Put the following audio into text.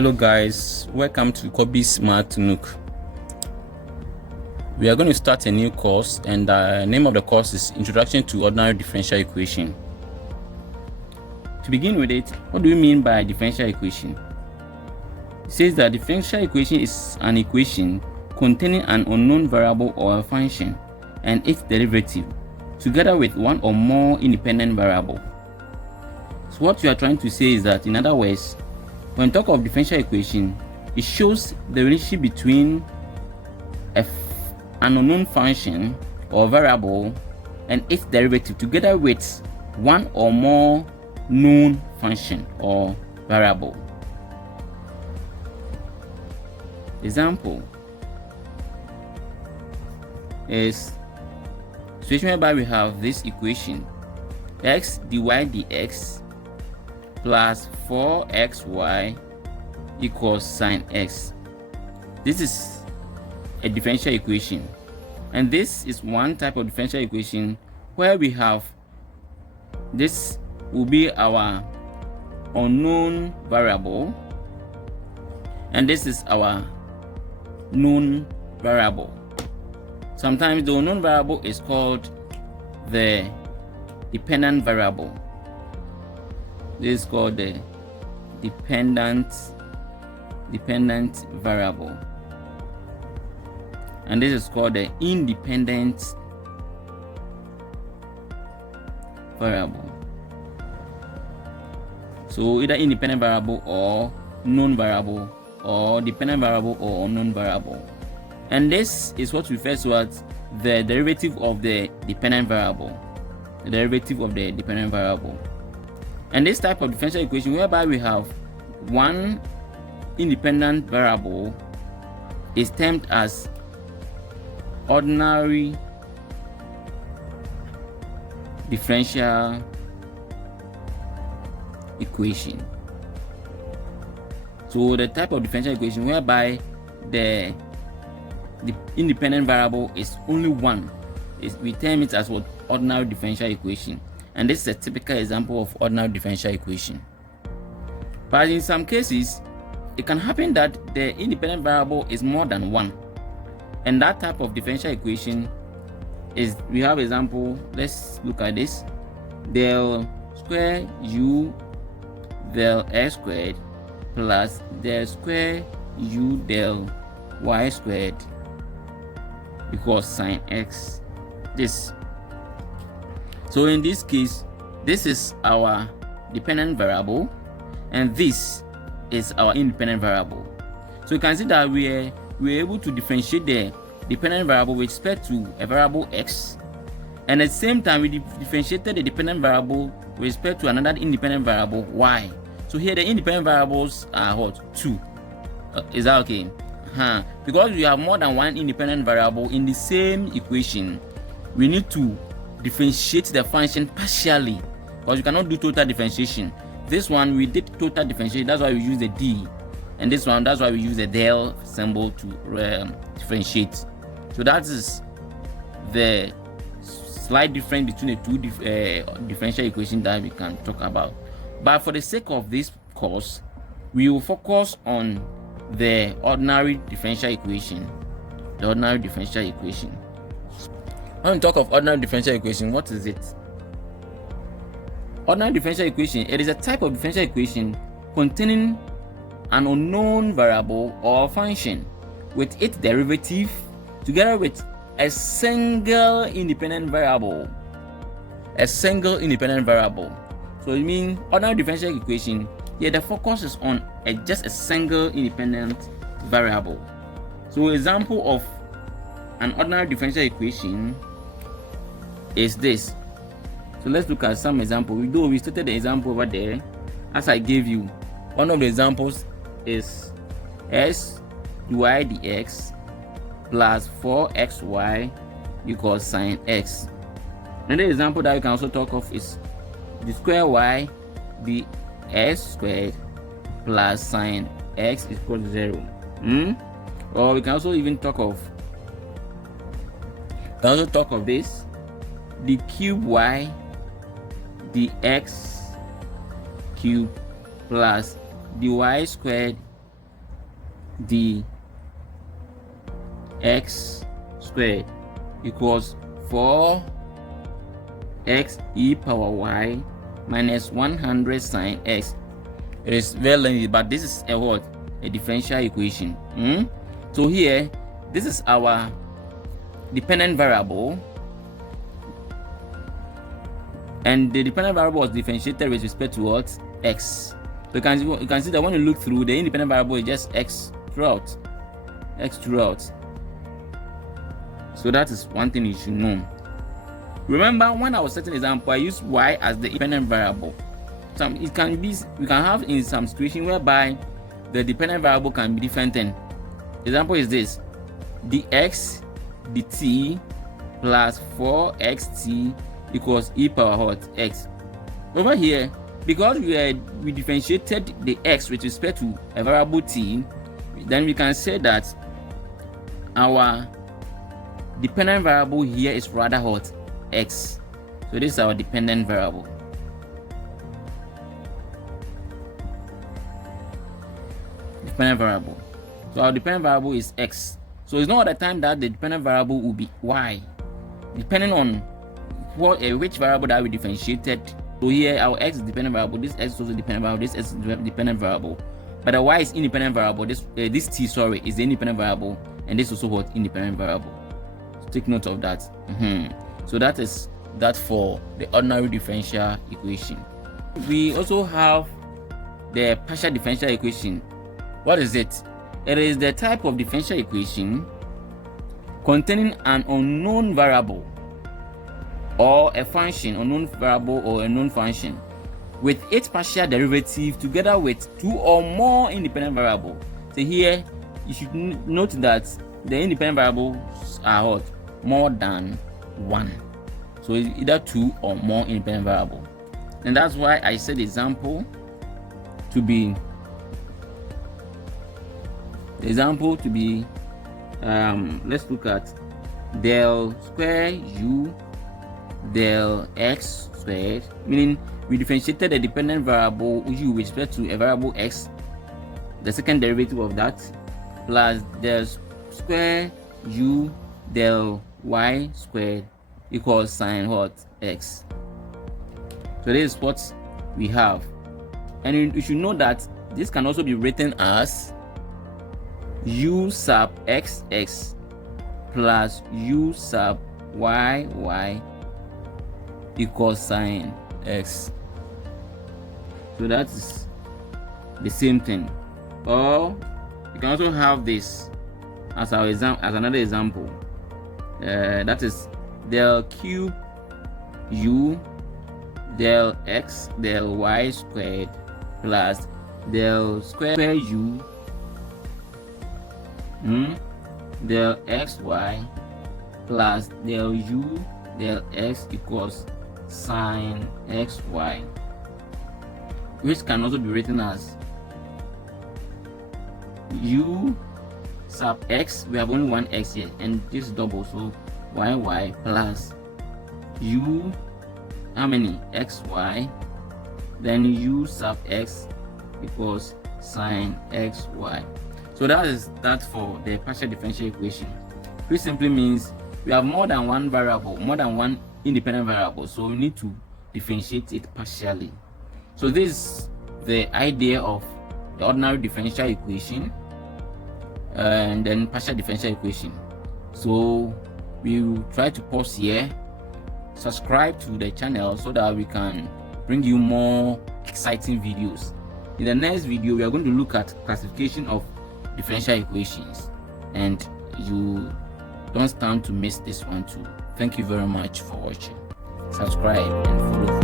Hello guys, welcome to Kobe Smart Nook. We are going to start a new course, and the name of the course is Introduction to Ordinary Differential Equation. To begin with it, what do you mean by differential equation? It says that differential equation is an equation containing an unknown variable or a function and its derivative, together with one or more independent variable. So what you are trying to say is that, in other words, when we talk of differential equation, it shows the relationship between an unknown function or variable and its derivative, together with one or more known function or variable. Example is situation whereby we have this equation x dy dx plus 4xy equals sine x. This is a differential equation, and this is one type of differential equation where we have this will be our unknown variable, and this is our known variable. Sometimes the unknown variable is called the dependent variable. This is called the dependent variable, and this is called the independent variable. So either independent variable or known variable, or dependent variable or unknown variable. And this is what refers to as the derivative of the dependent variable. The derivative of the dependent variable. And this type of differential equation whereby we have one independent variable is termed as ordinary differential equation. So the type of differential equation whereby the independent variable is only one, we term it as what? Ordinary differential equation. And this is a typical example of ordinary differential equation. But in some cases, it can happen that the independent variable is more than one, and that type of differential equation is, we have example. Let's look at this. Del square u del x squared plus del square u del y squared equals sine x. This. So in this case, this is our dependent variable, and this is our independent variable. So you can see that we're able to differentiate the dependent variable with respect to a variable x, and at the same time we differentiated the dependent variable with respect to another independent variable y. So here the independent variables are what? 2. Is that okay? Because we have more than one independent variable in the same equation, we need to differentiate the function partially, because you cannot do total differentiation. This one we did total differentiation, that's why we use the d, and this one, that's why we use the del symbol to differentiate. So that is the slight difference between the two differential equations that we can talk about. But for the sake of this course, we will focus on the ordinary differential equation. The ordinary differential equation. When we talk of ordinary differential equation, what is it? Ordinary differential equation, it is a type of differential equation containing an unknown variable or function with its derivative, together with a single independent variable. A single independent variable. So it means ordinary differential equation, here the focus is on just a single independent variable. So example of an ordinary differential equation is this. So let's look at some example. We stated the example over there as I gave you. One of the examples is s dy dx plus 4xy equals sine x. Another example that we can also talk of is the square y dx squared plus sine x equals 0. Or we can also even talk of this, the cube y dx cube plus dy squared dx squared equals 4x e power y minus 100 sine x. It is very lengthy, but this is a what? A differential equation. So here, this is our dependent variable, and the dependent variable was differentiated with respect to what? X. So you can see that when you look through, the independent variable is just x throughout. So that is one thing you should know. Remember, when I was setting example, I used y as the independent variable. We can have in some situation whereby the dependent variable can be different thing. Example is this: dx dt plus 4xt equals e power what? X. Over here, because we differentiated the x with respect to a variable t, then we can say that our dependent variable here is rather what? X. So this is our dependent variable. So our dependent variable is x. So it's not at the time that the dependent variable will be y, depending on which variable that we differentiated. So here our x is dependent variable, this x is also dependent variable, this x is dependent variable, but the y is independent variable. This t is the independent variable, and this is also what? Independent variable. So take note of that. So that is that for the ordinary differential equation. We also have the partial differential equation. What is it? It is the type of differential equation containing an unknown variable or a function, unknown variable or a known function, with its partial derivative together with two or more independent variables. So here you should note that the independent variables are what? More than one. So it's either two or more independent variables. And that's why I said the example to be let's look at del square u del x squared, meaning we differentiated the dependent variable u with respect to a variable x, the second derivative of that, plus del square u del y squared equals sine what? X. So this is what we have, and you should know that this can also be written as u sub xx plus u sub yy equals sine x. So that is the same thing. Or you can also have this as our another example. That is del cube u del x del y squared plus del square u del xy plus del u del x equals sine xy, which can also be written as u sub x. We have only one x here, and this is double, so yy plus u, how many? Xy, then u sub x equals sine xy. So that is that for the partial differential equation, which simply means we have more than one variable, more than one independent variable, so we need to differentiate it partially. So this is the idea of the ordinary differential equation and then partial differential equation. So we will try to pause here, subscribe to the channel so that we can bring you more exciting videos. In the next video, we are going to look at classification of differential equations, and you don't stand to miss this one too. Thank you very much for watching. Subscribe and follow